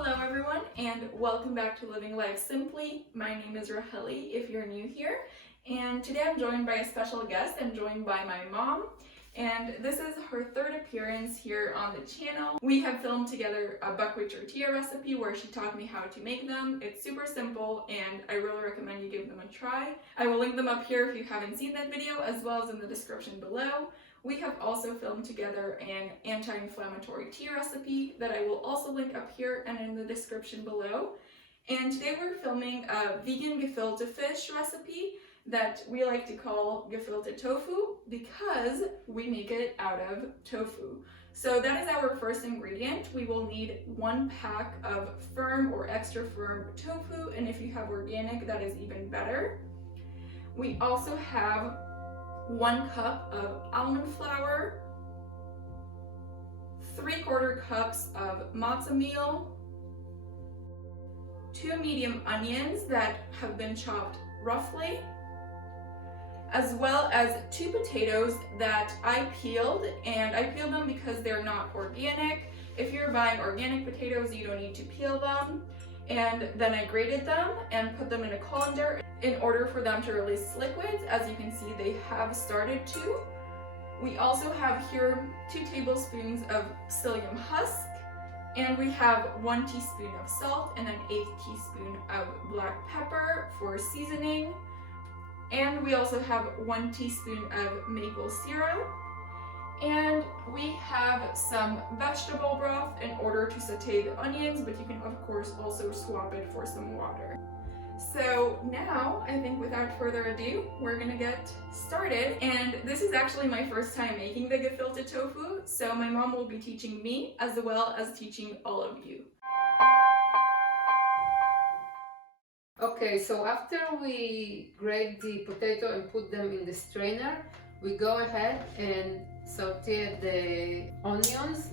Hello everyone and welcome back to Living Life Simply. My name is Raheli if you're new here, and today I'm joined by a special guest. I'm joined by my mom, and this is her third appearance here on the channel. We have filmed together a buckwheat tortilla recipe where she taught me how to make them. It's super simple and I really recommend you give them a try. I will link them up here if you haven't seen that video, as well as in the description below. We have also filmed together an anti-inflammatory tea recipe that I will also link up here and in the description below. And today we're filming a vegan gefilte fish recipe that we like to call Gefilte Tofu because we make it out of tofu. So that is our first ingredient. We will need 1 pack of firm or extra firm tofu, and if you have organic, that is even better. We also have 1 cup of almond flour, 3/4 cups of matzo meal, 2 medium onions that have been chopped roughly, as well as 2 potatoes that I peeled, and I peeled them because they're not organic. If you're buying organic potatoes, you don't need to peel them. And then I grated them and put them in a colander in order for them to release liquids. As you can see, they have started to. We also have here 2 tablespoons of psyllium husk, and we have 1 teaspoon of salt and an 1/8 teaspoon of black pepper for seasoning. And we also have 1 teaspoon of maple syrup. And we have some vegetable broth in order to saute the onions, but you can of course also swap it for some water. So now, I think without further ado, we're gonna get started. And this is actually my first time making the gefilte tofu, so my mom will be teaching me as well as teaching all of you. Okay, so after we grate the potato and put them in the strainer, we go ahead and saute the onions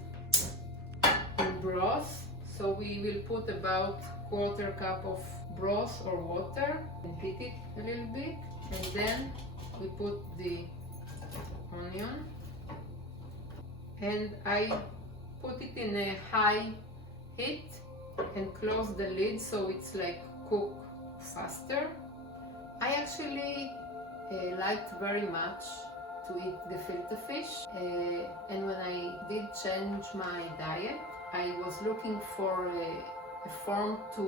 in broth. So we will put about 1/4 cup of broth or water and heat it a little bit, and then we put the onion, and I put it in a high heat and close the lid so it's like cook faster. I actually liked very much to eat gefilte fish, and when I did change my diet, I was looking for a form to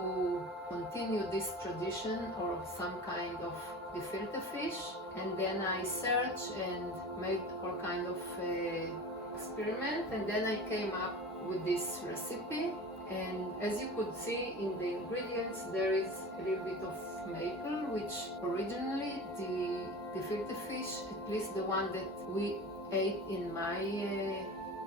continue this tradition or some kind of gefilte fish, and then I searched and made all kind of experiment, and then I came up with this recipe. And as you could see in the ingredients, there is a little bit of maple, which originally the gefilte fish, at least the one that we ate in my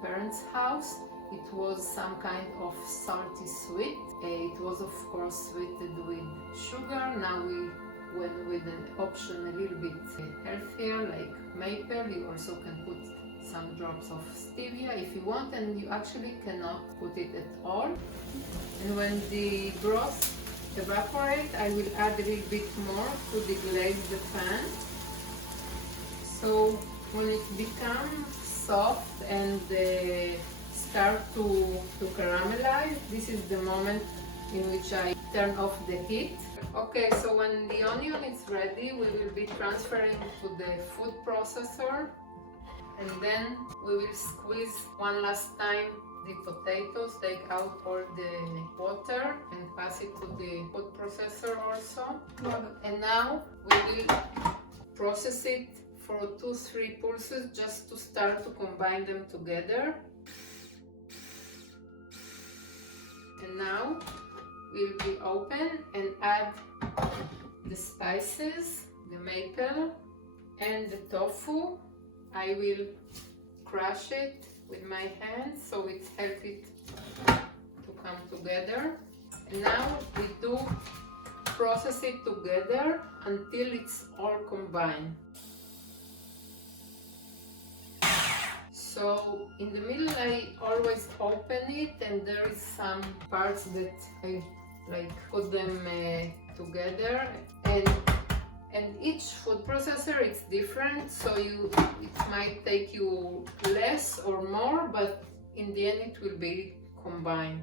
parents' house, it was some kind of salty sweet. It was of course sweetened with sugar. Now we went with an option a little bit healthier, like maple. You also can put some drops of stevia if you want, and you actually cannot put it at all. And when the broth evaporates, I will add a little bit more to deglaze the pan. So when it becomes soft and start to caramelize, this is the moment in which I turn off the heat. Okay, so when the onion is ready, we will be transferring to the food processor, and then we will squeeze one last time the potatoes, take out all the water and pass it to the food processor also. And now we will process it for 2-3 pulses just to start to combine them together. And now we'll be open and add the spices, the maple and the tofu. I will crush it with my hands so it helps it to come together. And now we do process it together until it's all combined. So in the middle I always open it, and there is some parts that I like put them together, and each food processor is different, so it might take you less or more, but in the end it will be combined.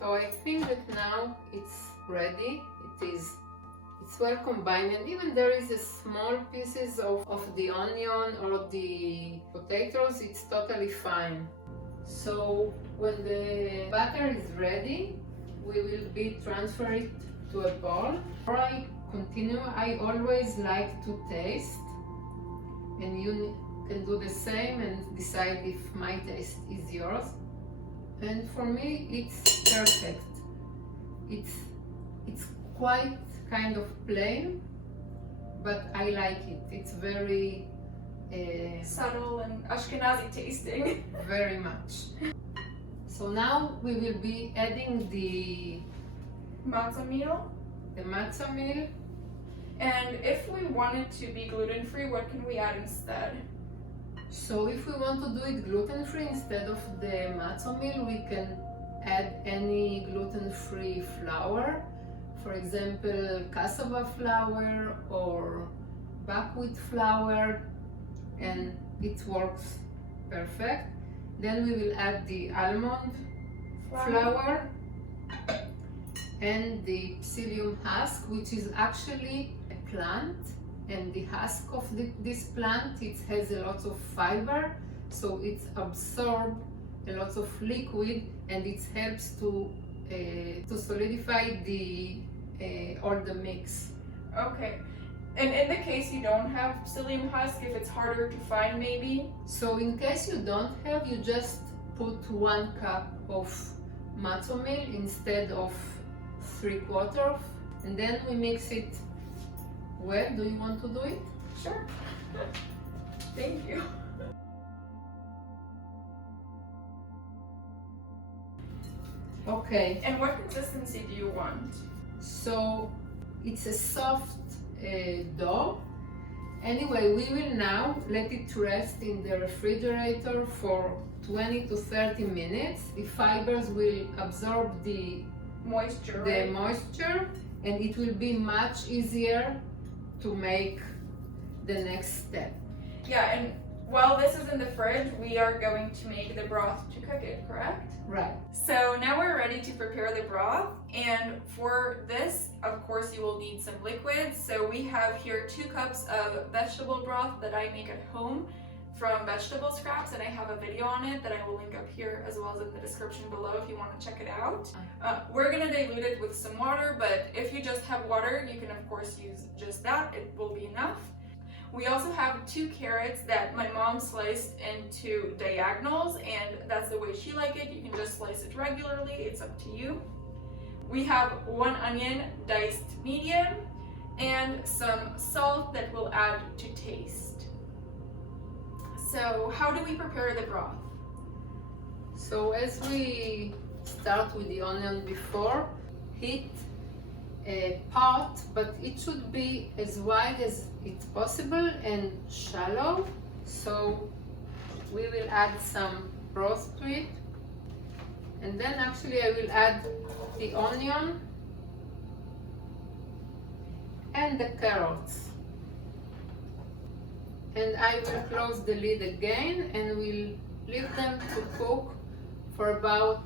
So I think that now it's ready. It's well combined, and even there is a small pieces of the onion or the potatoes, it's totally fine. So when the batter is ready, we will be transfer it to a bowl. Before I continue, I always like to taste, and you can do the same and decide if my taste is yours. And for me, it's perfect. It's quite kind of plain, but I like it. It's very subtle and Ashkenazi tasting. very much. So now we will be adding the Matzah meal. matzah meal. And if we wanted to be gluten-free, what can we add instead? So if we want to do it gluten-free instead of the matzah meal, we can add any gluten-free flour. For example, cassava flour or buckwheat flour, and it works perfect. Then we will add the almond flour and the psyllium husk, which is actually a plant, and the husk of this plant, it has a lot of fiber, so it absorbs a lot of liquid, and it helps to solidify all the mix. Okay. And in the case you don't have psyllium husk, if it's harder to find maybe? So in case you don't have, you just put 1 cup of matzah meal instead of 3/4, and then we mix it well. Do you want to do it? Sure. Thank you. Okay. And what consistency do you want? So it's a soft dough. Anyway, we will now let it rest in the refrigerator for 20 to 30 minutes. The fibers will absorb the Moisture, the right? moisture, and it will be much easier to make the next step. Yeah, and while this is in the fridge, we are going to make the broth to cook it, correct? Right. So now we're ready to prepare the broth, and for this, of course, you will need some liquids. So we have here 2 cups of vegetable broth that I make at home from vegetable scraps, and I have a video on it that I will link up here as well as in the description below if you want to check it out. We're gonna dilute it with some water, but if you just have water, you can of course use just that. It will be enough. We also have 2 carrots that my mom sliced into diagonals, and that's the way she liked it. You can just slice it regularly, it's up to you. We have 1 onion diced medium and some salt that we'll add to taste. So how do we prepare the broth? So as we start with the onion before, heat a pot, but it should be as wide as it's possible and shallow. So we will add some broth to it, and then actually I will add the onion and the carrots, and I will close the lid again and we'll leave them to cook for about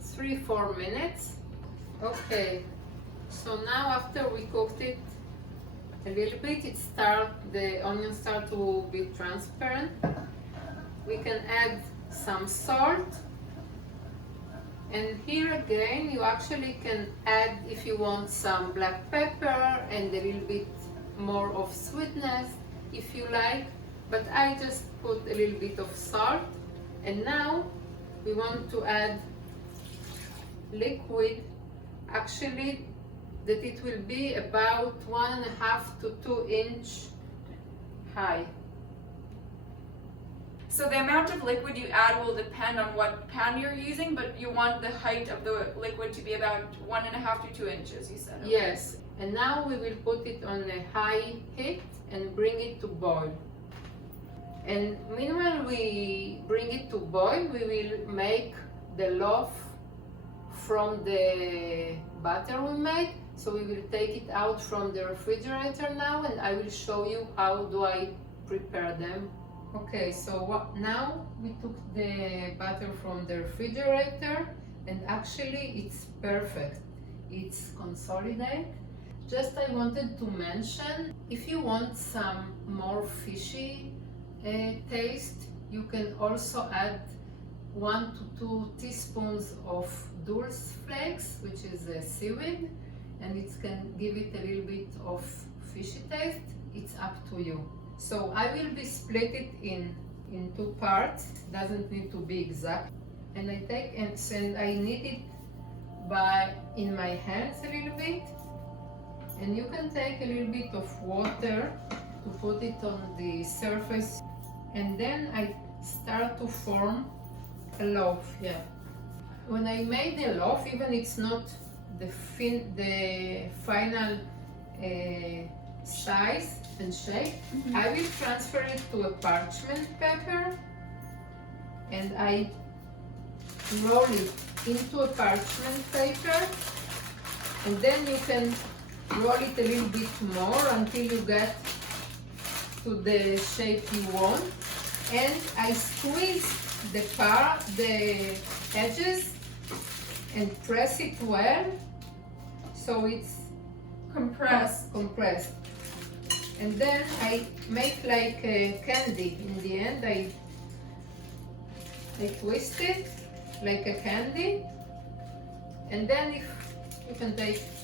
3-4 minutes. Okay, so now after we cooked it a little bit, the onions start to be transparent. We can add some salt, and here again you actually can add, if you want, some black pepper and a little bit more of sweetness if you like, but I just put a little bit of salt. And now we want to add liquid, actually that it will be about 1.5 to 2 inch high. So the amount of liquid you add will depend on what pan you're using, but you want the height of the liquid to be about 1.5 to 2 inches, you said. Okay. Yes, and now we will put it on a high heat and bring it to boil. And meanwhile we bring it to boil, we will make the loaf from the butter we made. So we will take it out from the refrigerator now, and I will show you how do I prepare them. Okay, so now we took the butter from the refrigerator. and actually it's perfect. It's consolidated. Just I wanted to mention, if you want some more fishy taste, you can also add 1 to 2 teaspoons of dulse flakes, which is a seaweed, and it can give it a little bit of fishy taste. It's up to you. So I will be split it in 2 parts. Doesn't need to be exact. And I take and I knead it in my hands a little bit. And you can take a little bit of water to put it on the surface, and then I start to form a loaf. Yeah. When I made the loaf, even it's not the final size and shape, I will transfer it to a parchment paper, and I roll it into a parchment paper, and then you can roll it a little bit more until you get to the shape you want, and I squeeze the edges and press it well so it's compressed. And then I make like a candy. In the end, I twist it like a candy, and then if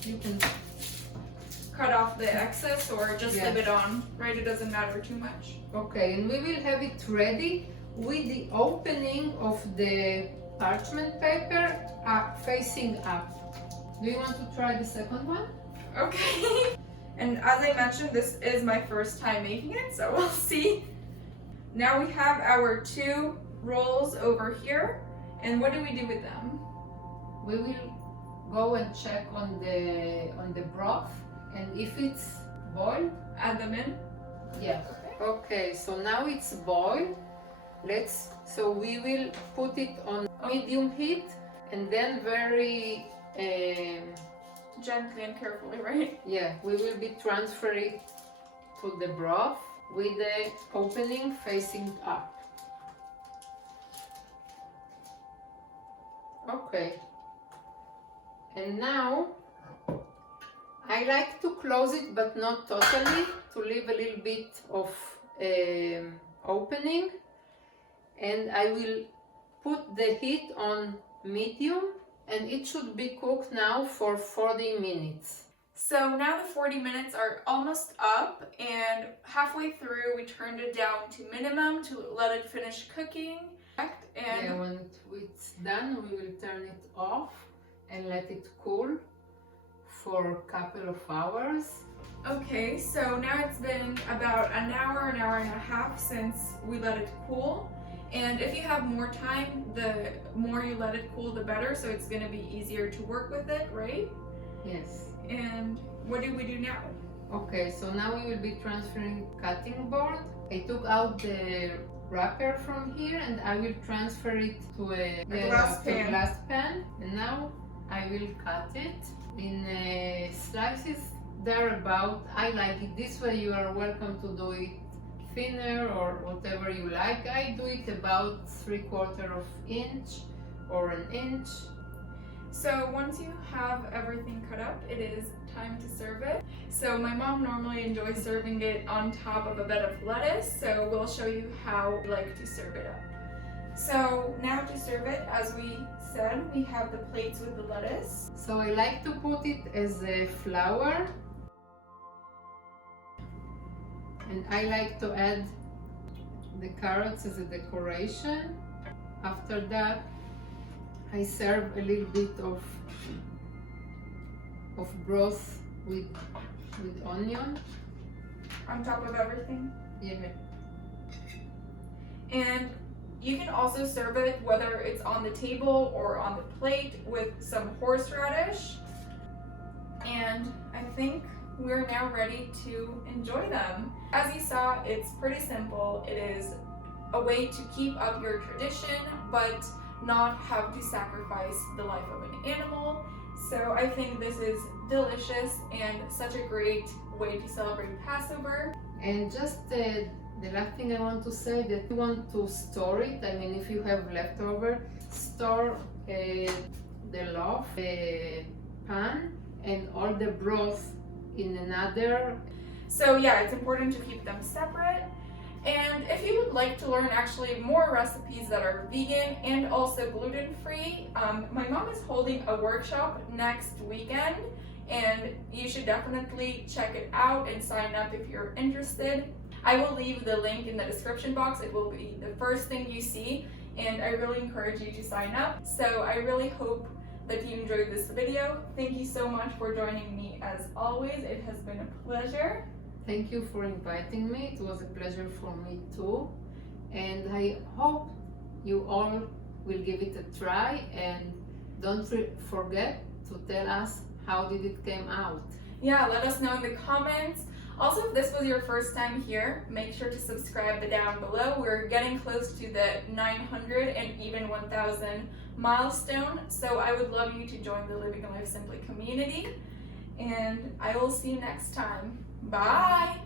you can Cut off the excess or just leave it on, right? It doesn't matter too much. Okay, and we will have it ready with the opening of the parchment paper facing up. Do you want to try the second one? Okay. And as I mentioned, this is my first time making it, so we'll see. Now we have our 2 rolls over here, and what do we do with them? We will go and check on the broth, and if it's boiled, Add them in? yeah. Okay, so now it's boiled. So we will put it on medium heat, and then very gently and carefully, right? yeah, we will be transferring it to the broth with the opening facing up. Okay, and now I like to close it, but not totally, to leave a little bit of opening, and I will put the heat on medium, and it should be cooked now for 40 minutes. So now the 40 minutes are almost up, and halfway through we turned it down to minimum to let it finish cooking. And yeah, when it's done, we will turn it off and let it cool for a couple of hours. okay, so now it's been about an hour and a half since we let it cool. And if you have more time, the more you let it cool, the better. So it's going to be easier to work with it, right? Yes. And what do we do now? Okay, so now we will be transferring cutting board. I took out the wrapper from here, and I will transfer it to a glass pan. And now I will cut it in slices. Thereabout, I like it this way. You are welcome to do it thinner or whatever you like. I do it about 3/4 inch or an inch. So once you have everything cut up, it is time to serve it. So my mom normally enjoys serving it on top of a bed of lettuce, so we'll show you how we like to serve it up. So now to serve it, as we said, we have the plates with the lettuce. So I like to put it as a flower, and I like to add the carrots as a decoration. After that, I serve a little bit of broth with onion. On top of everything. Yeah. And you can also serve it whether it's on the table or on the plate with some horseradish. And I think we're now ready to enjoy them. As you saw, it's pretty simple. It is a way to keep up your tradition, but not have to sacrifice the life of an animal. So I think this is delicious and such a great way to celebrate Passover. And just the last thing I want to say, that you want to store it. I mean, if you have leftover, store the loaf, the pan, and all the broth in another. So yeah, it's important to keep them separate. And if you would like to learn actually more recipes that are vegan and also gluten-free, my mom is holding a workshop next weekend, and you should definitely check it out and sign up if you're interested. I will leave the link in the description box. It will be the first thing you see, and I really encourage you to sign up. So I really hope that you enjoyed this video. Thank you so much for joining me as always. It has been a pleasure. Thank you for inviting me. It was a pleasure for me too. And I hope you all will give it a try, and don't forget to tell us how did it came out. Yeah, let us know in the comments. Also, if this was your first time here, make sure to subscribe down below. We're getting close to the 900 and even 1,000 milestone, so I would love you to join the Living Life Simply community. And I will see you next time. Bye!